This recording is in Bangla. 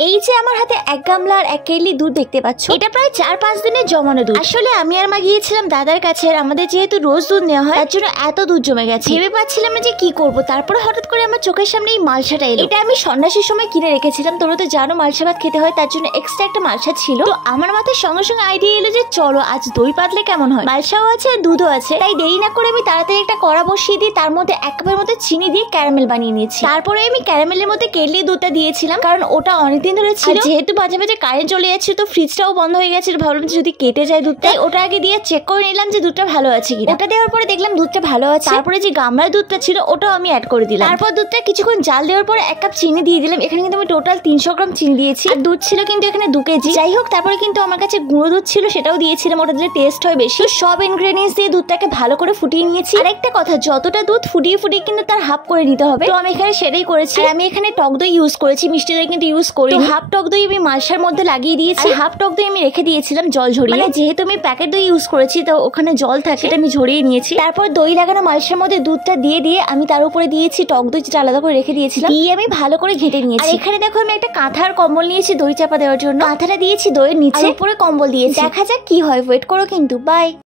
এই যে আমার হাতে 1 গামলা আর 1 কেটলি দুধ দেখতে পাচ্ছ, এটা প্রায় 4-5 দিনের জমানো দুধ। আসলে আমি আর মা গিয়েছিলাম দাদার কাছে, আর আমাদের যেহেতু রোজ দুধ নেওয়া হয় তার জন্য এত দুধ জমে গেছে। ভেবে পাচ্ছিলাম না যে কি করব। তারপরে হঠাৎ করে আমার চোখের সামনে এই মালসাটা এলো। এটা আমি সন্ন্যাসীর সময় কিনে রেখেছিলাম। তোমরা তো জানো মালসা ভাত খেতে হয়, তার জন্য এক্সট্রা একটা মালসা ছিল। তো আমার মাথায় সঙ্গে সঙ্গে আইডিয়া এলো যে চলো আজ দই পাতলে কেমন হয়। মালসাও আছে আর দুধও আছে, তাই দেরি না করে আমি তাড়াতাড়ি একটা কড়া বসিয়ে দিয়ে তার মধ্যে 1 কাপের মতো চিনি দিয়ে ক্যারামেল বানিয়ে নিয়েছি। তারপরে আমি ক্যারামেলের মধ্যে কেটলি দুধটা দিয়েছিলাম, কারণ ওটা অনেকদিন ধরে ছিল। যেহেতু মাঝে মাঝে কারেন্ট চলে যাচ্ছে তো ফ্রিজটাও বন্ধ হয়ে গেছে, ভাবলাম যদি কেটে যায় দুধটা, ওটা আগে দিয়ে চেক করে নিলাম যে দুধটা ভালো আছে কিনা। ওটা দেওয়ার পরে দেখলাম দুধটা ভালো আছে। তারপরে যে গামলার দুধটা ছিল ওটাও আমি অ্যাড করে দিলাম। তারপর দুধটা কিছুক্ষণ জাল দেওয়ার পরে 1 কাপ চিনি দিয়ে দিলাম। এখানে কিন্তু আমি টোটাল 300 গ্রাম চিনি দিয়েছি, আর দুধ ছিল কিন্তু এখানে 2 কেজি। যাই হোক, তারপরে কিন্তু আমার কাছে গুঁড়ো দুধ ছিল, সেটাও দিয়েছিলাম, ওটা দিলে টেস্ট হয় বেশি। সব ইনগ্রেডিয়েন্টস দিয়ে দুধটাকে ভালো করে ফুটিয়ে নিয়েছি। আর একটা কথা, যতটা দুধ ফুটিয়ে ফুটিয়ে কিন্তু তার হাফ করে নিতে হবে। তো আমি এখানে সেটাই করেছি। আর আমি এখানে টক দই ইউজ করেছি, মিষ্টি দই কিন্তু ইউজ করি। হাফ টক দই আমি মালসার মধ্যে লাগিয়ে দিয়েছি, হাফ টক দই আমি রেখে দিয়েছিলাম জল ঝরিয়ে। মানে যেহেতু আমি প্যাকেট দই ইউজ করেছি তো ওখানে জল থাকে, সেটা আমি ঝরিয়ে নিয়েছি। তারপর দই লাগানো মালসার মধ্যে দুধটা দিয়ে দিয়ে আমি তার উপরে দিয়েছি টক দই, যেটা আলাদা করে রেখে দিয়েছিলাম, দিয়ে আমি ভালো করে ঘেটে নিয়েছি। আর এখানে দেখো আমি একটা কাঁথার কম্বল নিয়েছি দই চাপা দেওয়ার জন্য। কাঁথাটা দিয়েছি দইয়ের নিচে, উপরে কম্বল দিয়েছি। দেখা যাক কি হয়, ওয়েট করো কিন্তু। বাই।